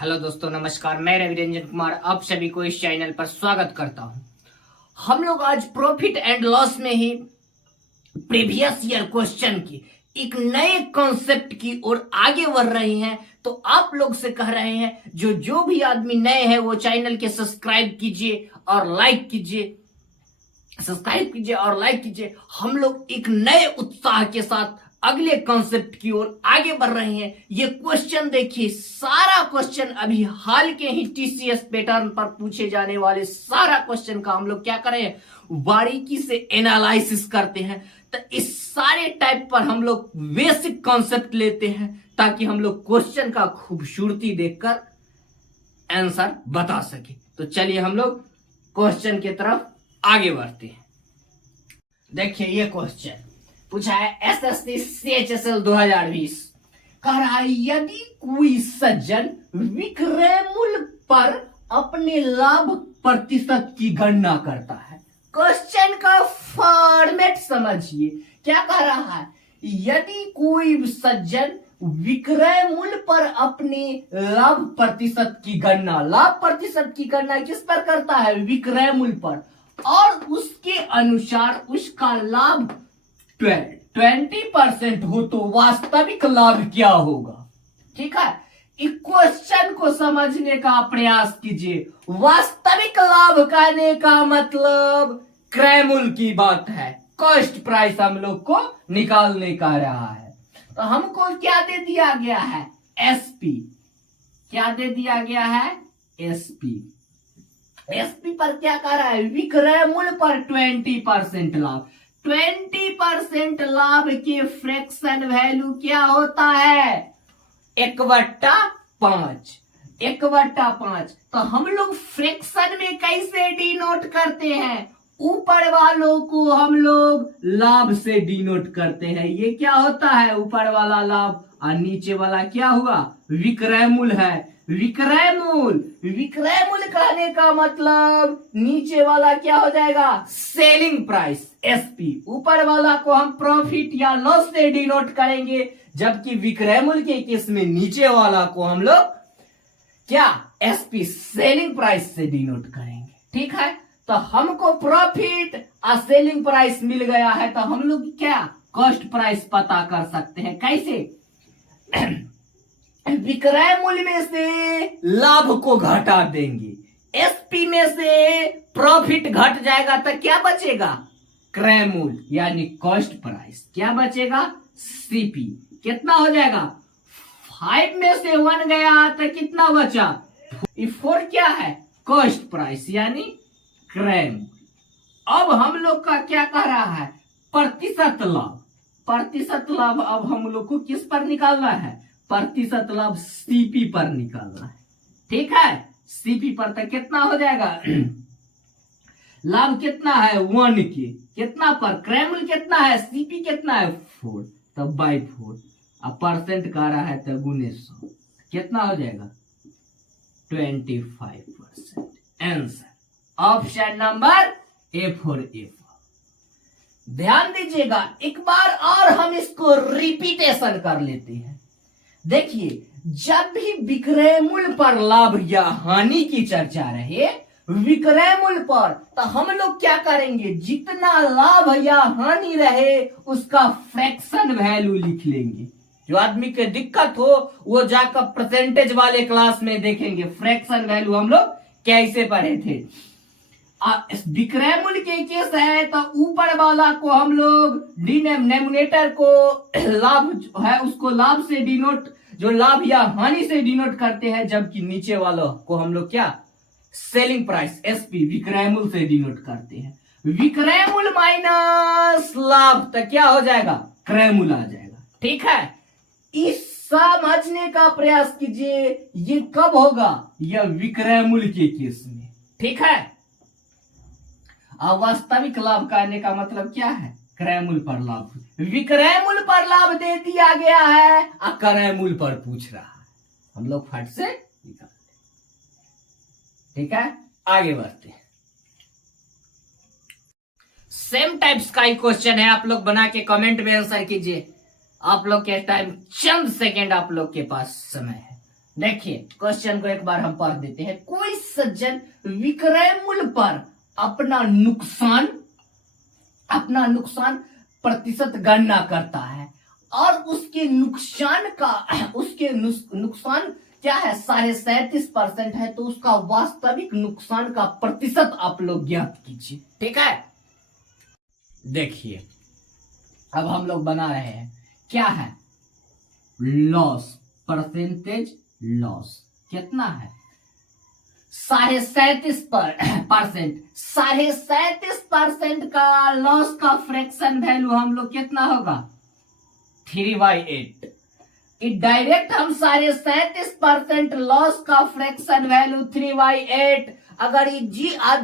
Hello दोस्तों, नमस्कार। मैं रवि रंजन कुमार आप सभी को इस चैनल पर स्वागत करता हूं। हम लोग आज प्रॉफिट एंड लॉस में ही प्रीवियस ईयर क्वेश्चन की एक नए कॉन्सेप्ट की ओर आगे बढ़ रहे हैं। तो आप लोग से कह रहे हैं जो भी आदमी नए हैं वो चैनल के सब्सक्राइब कीजिए और लाइक कीजिए। हम लोग एक नए उत्साह के साथ अगले कॉन्सेप्ट की ओर आगे बढ़ रहे हैं। ये क्वेश्चन देखिए, सारा क्वेश्चन अभी हाल के ही टीसीएस पैटर्न पर पूछे जाने वाले सारा क्वेश्चन का हम लोग क्या कर रहे हैं, बारीकी से एनालिसिस करते हैं। तो इस सारे टाइप पर हम लोग बेसिक कॉन्सेप्ट लेते हैं ताकि हम लोग क्वेश्चन का खूबसूरती देखकर आंसर बता सके। तो चलिए हम लोग क्वेश्चन की तरफ आगे बढ़ते हैं। देखिए, ये क्वेश्चन पूछा है एसएससी सीएचएसएल 2020। कह रहा है यदि कोई सज्जन विक्रय मूल्य पर अपने लाभ प्रतिशत की गणना करता है। क्वेश्चन का फॉर्मेट समझिए, क्या कह रहा है, यदि कोई सज्जन विक्रय मूल्य पर अपने लाभ प्रतिशत की गणना, लाभ प्रतिशत की गणना किस पर करता है, विक्रय मूल्य पर, और उसके अनुसार उसका लाभ 20% हो तो वास्तविक लाभ क्या होगा। ठीक है, इस क्वेश्चन को समझने का प्रयास कीजिए। वास्तविक लाभ कहने का मतलब क्रय मूल्य की बात है, कॉस्ट प्राइस हम लोग को निकालने का रहा है। तो हमको क्या दे दिया गया है, एसपी। क्या दे दिया गया है, एसपी। एसपी पर क्या कर रहा है, विक्रय मूल्य पर 20% लाभ। 20% लाभ के फ्रैक्शन वैल्यू क्या होता है, 1/5। 1/5। तो हम लोग फ्रैक्शन में कैसे डिनोट करते हैं, ऊपर वालों को हम लोग लाभ से डिनोट करते हैं। ये क्या होता है, ऊपर वाला लाभ, और नीचे वाला क्या हुआ, विक्रय मूल्य है। विक्रय मूल्य कहने का मतलब नीचे वाला क्या हो जाएगा, सेलिंग प्राइस, एसपी। ऊपर वाला को हम प्रॉफिट या लॉस से डिनोट करेंगे, जबकि विक्रय मूल्य के केस में नीचे वाला को हम लोग क्या, एसपी, सेलिंग प्राइस से डिनोट करेंगे। ठीक है, तो हमको प्रॉफिट और सेलिंग प्राइस मिल गया है, तो हम लोग क्या, कॉस्ट प्राइस पता कर सकते हैं। कैसे, विक्रय मूल्य में से लाभ को घटा देंगे, एसपी में से प्रॉफिट घट जाएगा, तो क्या बचेगा, क्रय मूल्य यानी कॉस्ट प्राइस। क्या बचेगा, सीपी। कितना हो जाएगा, 5 में से 1 गया तो कितना बचा, 4 क्या है, कॉस्ट प्राइस यानी क्रय मूल्य। अब हम लोग का क्या कह रहा है, प्रतिशत लाभ। प्रतिशत लाभ अब हम लोग को किस पर निकालना है, प्रतिशत लाभ सीपी पर निकालना है। ठीक है, सीपी पर तो कितना हो जाएगा, लाभ कितना है 1 के, कितना पर, क्रय मूल्य कितना है, सीपी कितना है 4, तब बाई 4, अब परसेंट कह रहा है तो गुने 100, कितना हो जाएगा 25%। Answer option number A4। ध्यान दीजिएगा, एक बार और हम इसको रिपीटेशन कर लेते हैं। देखिए, जब भी विक्रय मूल्य पर लाभ या हानि की चर्चा रहे, विक्रय मूल्य पर, तो हम लोग क्या करेंगे, जितना लाभ या हानि रहे उसका फ्रैक्शन वैल्यू लिख लेंगे। जो आदमी के दिक्कत हो वो जाकर परसेंटेज वाले क्लास में देखेंगे फ्रैक्शन वैल्यू हम लोग कैसे पढ़े थे। विक्रय मूल्य के केस है तो ऊपर वाला को हम लोग डिनोमिनेटर को लाभ है उसको लाभ से डिनोट, जो लाभ या हानि से डिनोट करते हैं, जबकि नीचे वालों को हम लोग क्या, सेलिंग प्राइस, एसपी, विक्रय मूल्य से डिनोट करते हैं। विक्रय मूल्य माइनस लाभ तो क्या हो जाएगा, क्रय मूल्य आ जाएगा। ठीक है, इस समझने का प्रयास कीजिए, ये कब होगा, यह विक्रय मूल्य के केस में। ठीक है, वास्तविक लाभ करने का मतलब क्या है, क्रय मूल्य पर लाभ। विक्रय मूल्य पर लाभ दे दिया गया है और क्रय मूल्य पर पूछ रहा है, हम लोग फट से निकालते। ठीक है, आगे बढ़ते हैं। सेम टाइप्स का ही क्वेश्चन है, आप लोग बना के कमेंट में आंसर कीजिए। आप लोग के टाइम चंद सेकेंड आप लोग के पास समय है। देखिए क्वेश्चन को एक बार हम पढ़ देते हैं। कोई सज्जन विक्रय मूल्य पर अपना नुकसान प्रतिशत गणना करता है और उसके नुकसान क्या है 37.5% है, तो उसका वास्तविक नुकसान का प्रतिशत आप लोग ज्ञात कीजिए। ठीक है, देखिए अब हम लोग बना रहे हैं, क्या है लॉस, परसेंटेज लॉस कितना है 37.5%। 37.5% का लॉस का फ्रैक्शन वैल्यू हम लोग कितना होगा 3/8। डायरेक्ट हम 37.5% लॉस का फ्रैक्शन वैल्यू 3/8। अगर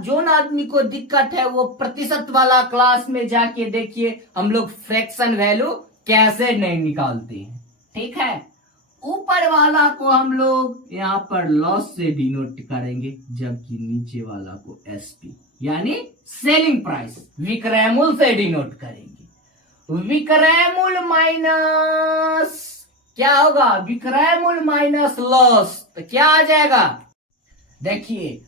जोन आदमी को दिक्कत है वो प्रतिशत वाला क्लास में जाके देखिए हम लोग फ्रैक्शन वैल्यू कैसे नहीं निकालते हैं। ठीक है, ऊपर वाला को हम लोग यहाँ पर लॉस से डिनोट करेंगे, जबकि नीचे वाला को एसपी यानी सेलिंग प्राइस विक्रय मूल्य से डिनोट करेंगे। विक्रय मूल्य माइनस क्या होगा, विक्रय मूल्य माइनस लॉस, तो क्या आ जाएगा। देखिए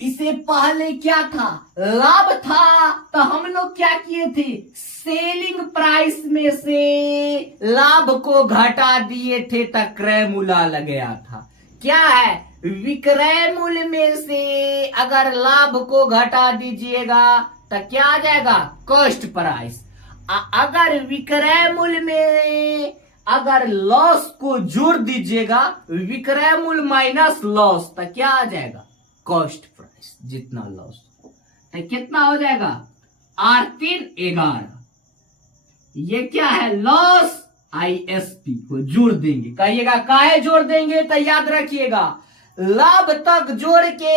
इसे पहले क्या था, लाभ था, तो हम लोग क्या किए थे सेलिंग प्राइस में से लाभ को घटा दिए थे, तो क्रय मूल्य लग गया था। क्या है विक्रय मूल्य में से अगर लाभ को घटा दीजिएगा तो क्या आ जाएगा कॉस्ट प्राइस। अगर विक्रय मूल्य में अगर लॉस को जोड़ दीजिएगा, विक्रय मूल्य माइनस लॉस, तो क्या आ जाएगा कॉस्ट प्राइस। जितना लॉस तो कितना हो जाएगा 8×3=11। ये क्या है लॉस, ISP को जोड़ देंगे। कहिएगा काहे जोड़ देंगे, तो याद रखिएगा लाभ तक जोड़ के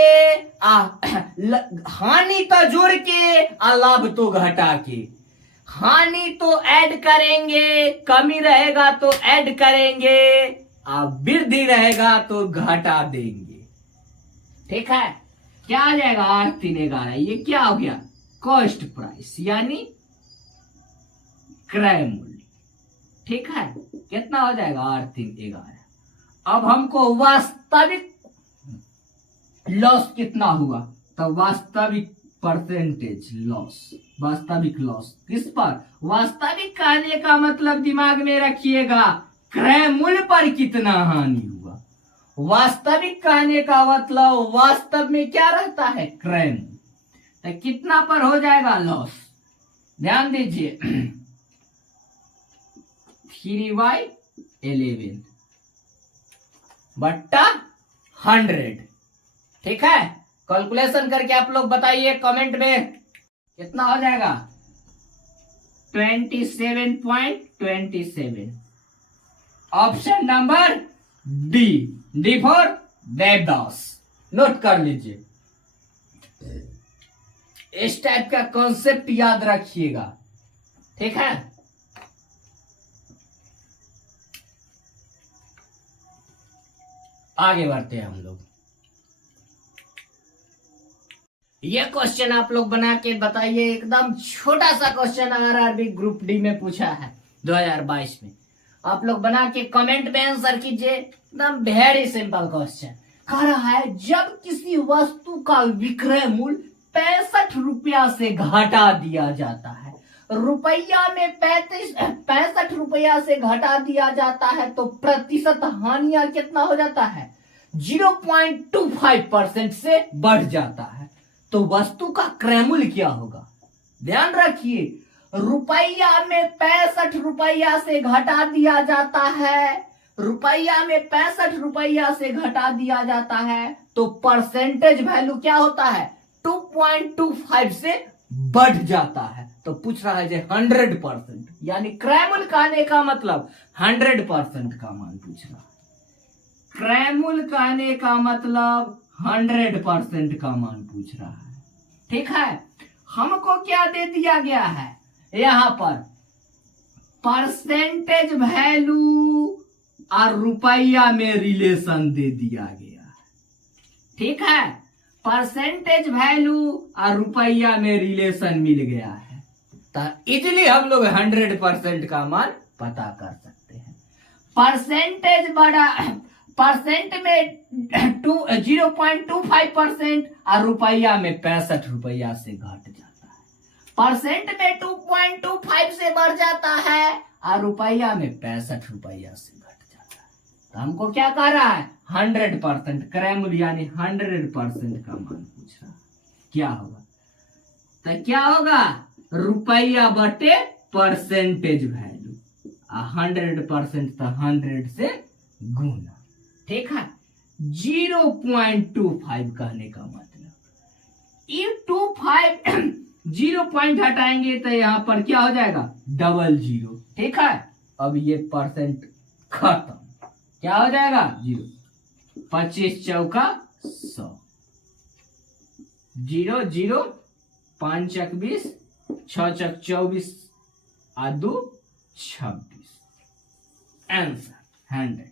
हानि तो जोड़ के लाभ तो घटा के, हानि तो ऐड करेंगे, कमी रहेगा तो ऐड करेंगे, वृद्धि रहेगा तो घटा देंगे। ठीक है, क्या आ जाएगा 8×3=11। ये क्या हो गया कॉस्ट प्राइस यानी क्रय मूल्य। ठीक है, कितना हो जाएगा 8×3=11। अब हमको वास्तविक लॉस कितना हुआ, तो वास्तविक परसेंटेज लॉस, वास्तविक लॉस किस पर, वास्तविक कहने का मतलब दिमाग में रखिएगा क्रय मूल्य पर कितना हानि हुआ। वास्तविक कहने का मतलब वास्तव में क्या रहता है क्रय मूल्य, तो कितना पर हो जाएगा लॉस। ध्यान दीजिए 3/11 बट्टा 100। ठीक है, कैलकुलेशन करके आप लोग बताइए कमेंट में कितना हो जाएगा 27.27। Option number D for Devdas. Note कर लीजिए, इस टाइप का कॉन्सेप्ट याद रखिएगा। ठीक है, आगे बढ़ते हैं हम लोग। ये क्वेश्चन आप लोग बना के बताइए, एकदम छोटा सा क्वेश्चन आरआरबी ग्रुप डी में पूछा है 2022 में। आप लोग बना के कमेंट में आंसर कीजिए, एकदम वेरी सिंपल क्वेश्चन। कह रहा है जब किसी वस्तु का विक्रय मूल्य 65 रुपया से घटा दिया जाता है, रुपया में 65 रुपया से घटा दिया जाता है, तो प्रतिशत हानिया कितना हो जाता है 0.25% से बढ़ जाता है। तो वस्तु का क्रय मूल्य क्या होगा। ध्यान रखिए रुपया में 65 रुपया से घटा दिया जाता है, रुपया में 65 रुपया से घटा दिया जाता है, तो परसेंटेज वैल्यू क्या होता है 2.25 से बढ़ जाता है। तो पूछ रहा है 100%, यानी क्रय मूल्य कहने का मतलब 100% का मान पूछ रहा है। क्रय मूल्य कहने का मतलब 100% का मान पूछ रहा है। ठीक है, हमको क्या दे दिया गया है यहां पर परसेंटेज वैल्यू और रुपया में रिलेशन दे दिया गया है। ठीक है, परसेंटेज वैल्यू और रुपया में रिलेशन मिल गया है, तो इजीली हम लोग 100% का मान पता कर सकते हैं। परसेंटेज बड़ा परसेंट में 0.25% और रुपया में 65 रुपया से घट जाता है। परसेंट में 2.25 से बढ़ जाता है और रुपया में 65 रुपया से घट जाता है। तो हमको क्या कह रहा है? 100% क्रय मूल्य यानी 100% का मान पूछ रहा है। क्या होगा? तो क्या होगा? रुपया बटे परसेंटेज वैल्यू, 100% तो 100 से गुना। ठीक है, 0.25 कहने का मतलब, ये 25 0 पॉइंट हटाएंगे तो यहाँ पर क्या हो जाएगा? 00। ठीक है, अब ये परसेंट खत्म, क्या हो जाएगा? 0। 25 चौका 100, 0 0, 5 चक 20, 6 चक 24 और 2 26। Answer 100।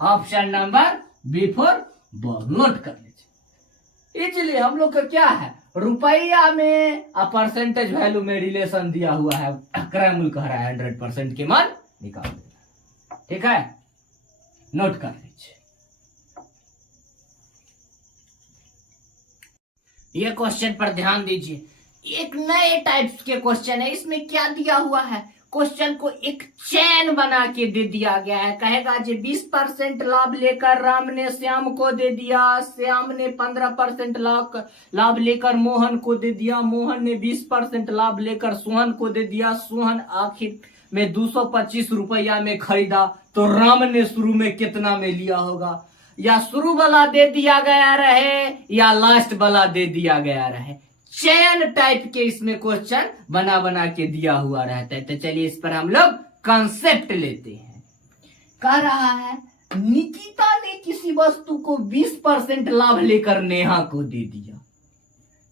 Option number B4 note कर लीजिए। इसलिए हम लोग का क्या है? रुपया में और परसेंटेज वैल्यू में रिलेशन दिया हुआ है, क्रय मूल्य कह रहा है 100% के मान निकाल देना। ठीक है, नोट कर लीजिए। ये क्वेश्चन पर ध्यान दीजिए, एक नए टाइप्स के क्वेश्चन है। इसमें क्या दिया हुआ है? क्वेश्चन को एक चैन बना के दे दिया गया है। कहेगा जी 20% लाभ लेकर राम ने श्याम को दे दिया, श्याम ने 15% लाभ लेकर मोहन को दे दिया, मोहन ने 20% लाभ लेकर सोहन को दे दिया, सोहन आखिर में 225 रुपया में खरीदा। तो राम ने शुरू में कितना में लिया होगा? या शुरू वाला दे दिया गया रहे या लास्ट वाला दे दिया गया रहे। चैन टाइप के इसमें क्वेश्चन बना बना के दिया हुआ रहता है। तो चलिए इस पर हम लोग कंसेप्ट लेते हैं। कह रहा है निकिता ने किसी वस्तु को 20% लाभ लेकर नेहा को दे दिया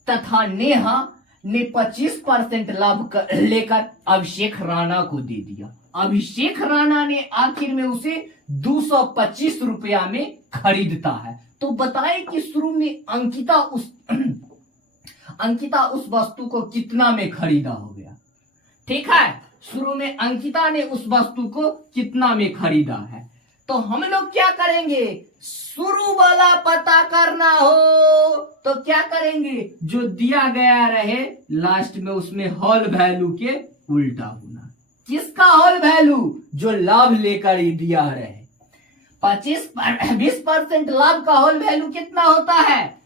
तथा नेहा ने 25% लाभ लेकर अभिषेक राणा को दे दिया। अभिषेक राणा ने आखिर में उसे 225 रुपया में खरीदता है। तो बताए कि शुरू में अंकिता उस वस्तु को कितना में खरीदा हो गया। ठीक है, शुरू में अंकिता ने उस वस्तु को कितना में खरीदा है। तो हम लोग क्या करेंगे? शुरू वाला पता करना हो तो क्या करेंगे? जो दिया गया रहे लास्ट में उसमें होल वैल्यू के उल्टा होना। किसका होल वैल्यू? जो लाभ लेकर ही दिया रहे। 20% लाभ का होल वैल्यू कितना होता है?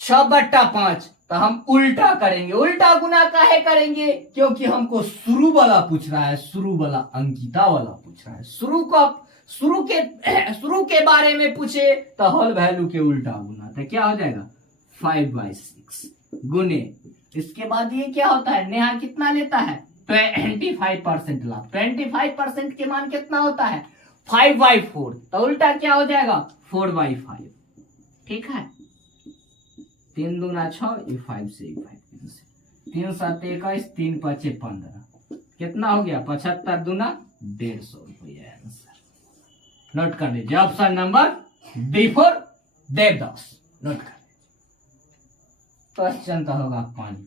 6/5। तो हम उल्टा करेंगे। उल्टा गुना काहे करेंगे? क्योंकि हमको शुरू वाला पूछ रहा है, शुरू वाला अंकिता वाला पूछ रहा है। शुरू के बारे में पूछे तो होल वैल्यू के उल्टा गुना। तो क्या हो जाएगा? 5/6 गुने। इसके बाद ये क्या होता है? नेहा कितना लेता है? 25% लाभ। 25% के मान कितना होता है? 5/4। तो उल्टा क्या हो जाएगा? 4/5। ठीक है, 3 दूना 6, ये 5 से 3 7 21, 3 5 15। कितना हो गया? 75 दूना 150 रुपया। आंसर नोट कर लीजिए। Option number B4 Devdas note कर लीजिए। क्वेश्चन का होगा पानी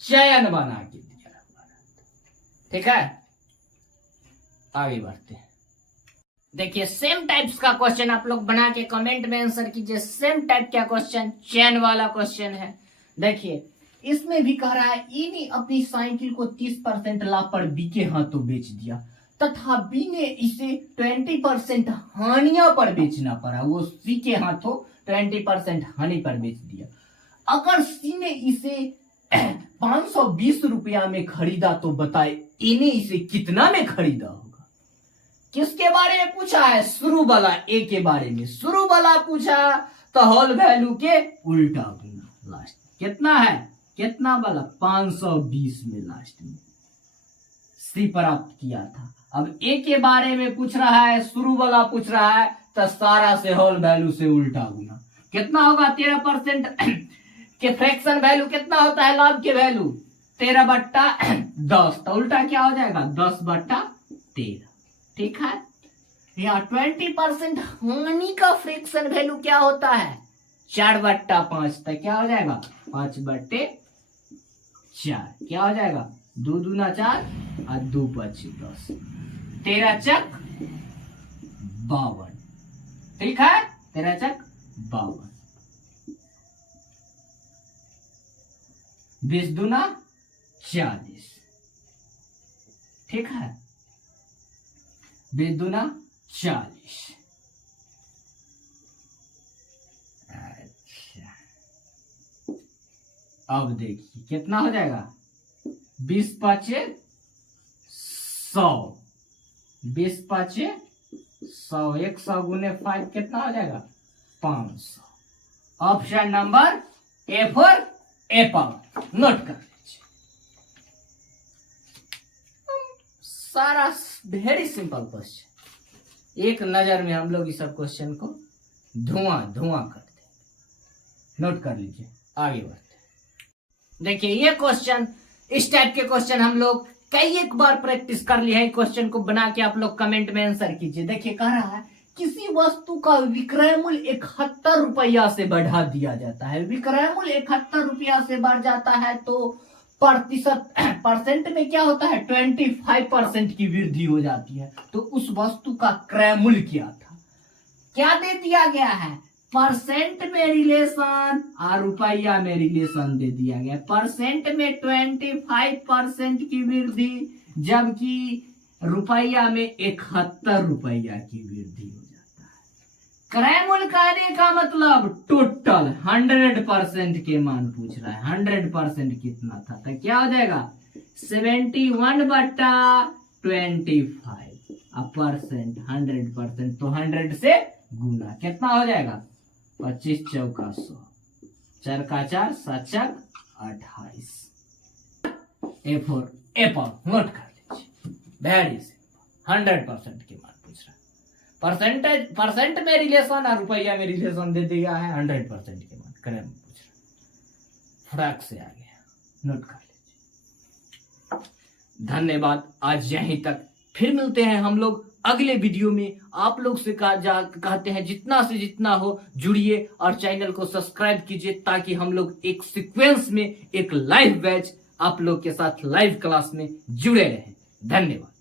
चयन बना के दिया। ठीक है, आगे बढ़ते हैं। देखिए सेम टाइप्स का क्वेश्चन आप लोग बना के कमेंट में आंसर कीजिए। सेम टाइप का क्वेश्चन चैन वाला क्वेश्चन है। देखिए इसमें भी कह रहा है ई ने अपनी साइकिल को 30% लाभ पर बी के हाथों बेच दिया तथा बी ने इसे 20% हानिया पर बेचना पड़ा। वो सी के हाथों 20% हानि पर बेच दिया। अगर सी ने इसे 520 रुपया में खरीदा तो बताए ई ने इसे कितना में खरीदा होगा। किसके बारे में पूछा है? शुरू वाला ए के बारे में। शुरू वाला पूछा तो होल वैल्यू के उल्टा गुना। लास्ट कितना है? कितना वाला? 520 में लास्ट में सी प्राप्त किया था। अब ए के बारे में पूछ रहा है, शुरू वाला पूछ रहा है तो सारा से होल वैल्यू से उल्टा गुना। कितना होगा? 13% के फ्रैक्शन वैल्यू कितना होता है? लाभ के वैल्यू 13/10। तो उल्टा क्या हो जाएगा? 10/13। ठीक है, यहाँ 20% हानि का फ्रैक्शन वैल्यू क्या होता है? 4/5। तो क्या हो जाएगा? 5/4। क्या हो जाएगा? 2 दूना 4 और 2 5 10। 13 चक 52। ठीक है, 13 चक 52। 20 दूना 40। ठीक है, 20 दूना 40। अच्छा, अब देखिए कितना हो जाएगा। 20 पाँचे 100, 20 पाँचे 100, 100 गुने 5 कितना हो जाएगा 500। Option number A for Apple, note कर लीजिए। सारा वेरी सिंपल क्वेश्चन, एक नजर में हम लोग इस सब क्वेश्चन को धुआं कर दें। नोट कर लीजिए, आगे बढ़ते। देखिए ये क्वेश्चन, इस टाइप के क्वेश्चन हम लोग कई एक बार प्रैक्टिस कर लिया है। क्वेश्चन को बना के आप लोग कमेंट में आंसर कीजिए। देखिए कह रहा है किसी वस्तु का विक्रय मूल्य 71 रुपया से बढ़ा दिया जाता है। विक्रय मूल्य 71 रुपया से बढ़ जाता है तो परसेंट में क्या होता है 25% की वृद्धि हो जाती है। तो उस वस्तु का क्रय मूल्य क्या था, क्या दे दिया गया है, परसेंट में रिलेशन और रुपया में रिलेशन दे दिया गया। परसेंट में 25% की वृद्धि, जबकि रुपया में 71 रुपया की वृद्धि हो जाता है। क्रय मूल्य कहने का मतलब टोटल 100% के मान पूछ रहा है। 100% कितना था, तो क्या हो जाएगा 71/25। अब परसेंट 100%, तो 100 से गुना कितना हो जाएगा 25 चौका 100, 4 का 4, 7 चक 28। ए फॉर एप्पल, नोट कर लीजिए। वेरी सिंपल, 100% के मान पूछ रहा है। परसेंट में रिलेशन और रुपया में रिलेशन दे दिया है। 100% के मान क्रय में पूछ रहा है। फटाक से आ गया, नोट कर लीजिए। धन्यवाद, आज यहीं तक। फिर मिलते हैं हम लोग अगले वीडियो में। आप लोग से कहते हैं जितना से जितना हो जुड़िए और चैनल को सब्सक्राइब कीजिए, ताकि हम लोग एक सीक्वेंस में एक लाइव बैच आप लोग के साथ लाइव क्लास में जुड़े रहें। धन्यवाद।